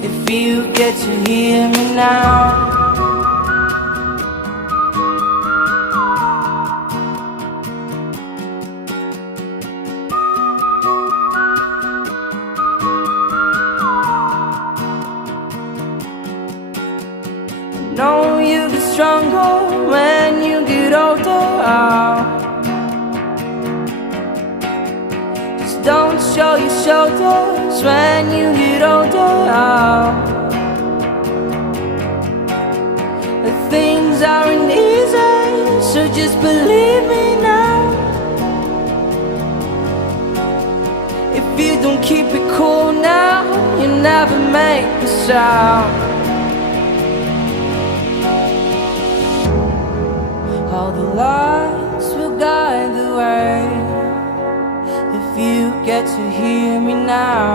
if you get to hear me now. Know you get stronger when you get older. Just don't show your shoulders when you get older. The things aren't easy, so just believe me now. If you don't keep it cool now, you never make a sound. All the lights will guide the way, if you get to hear me now.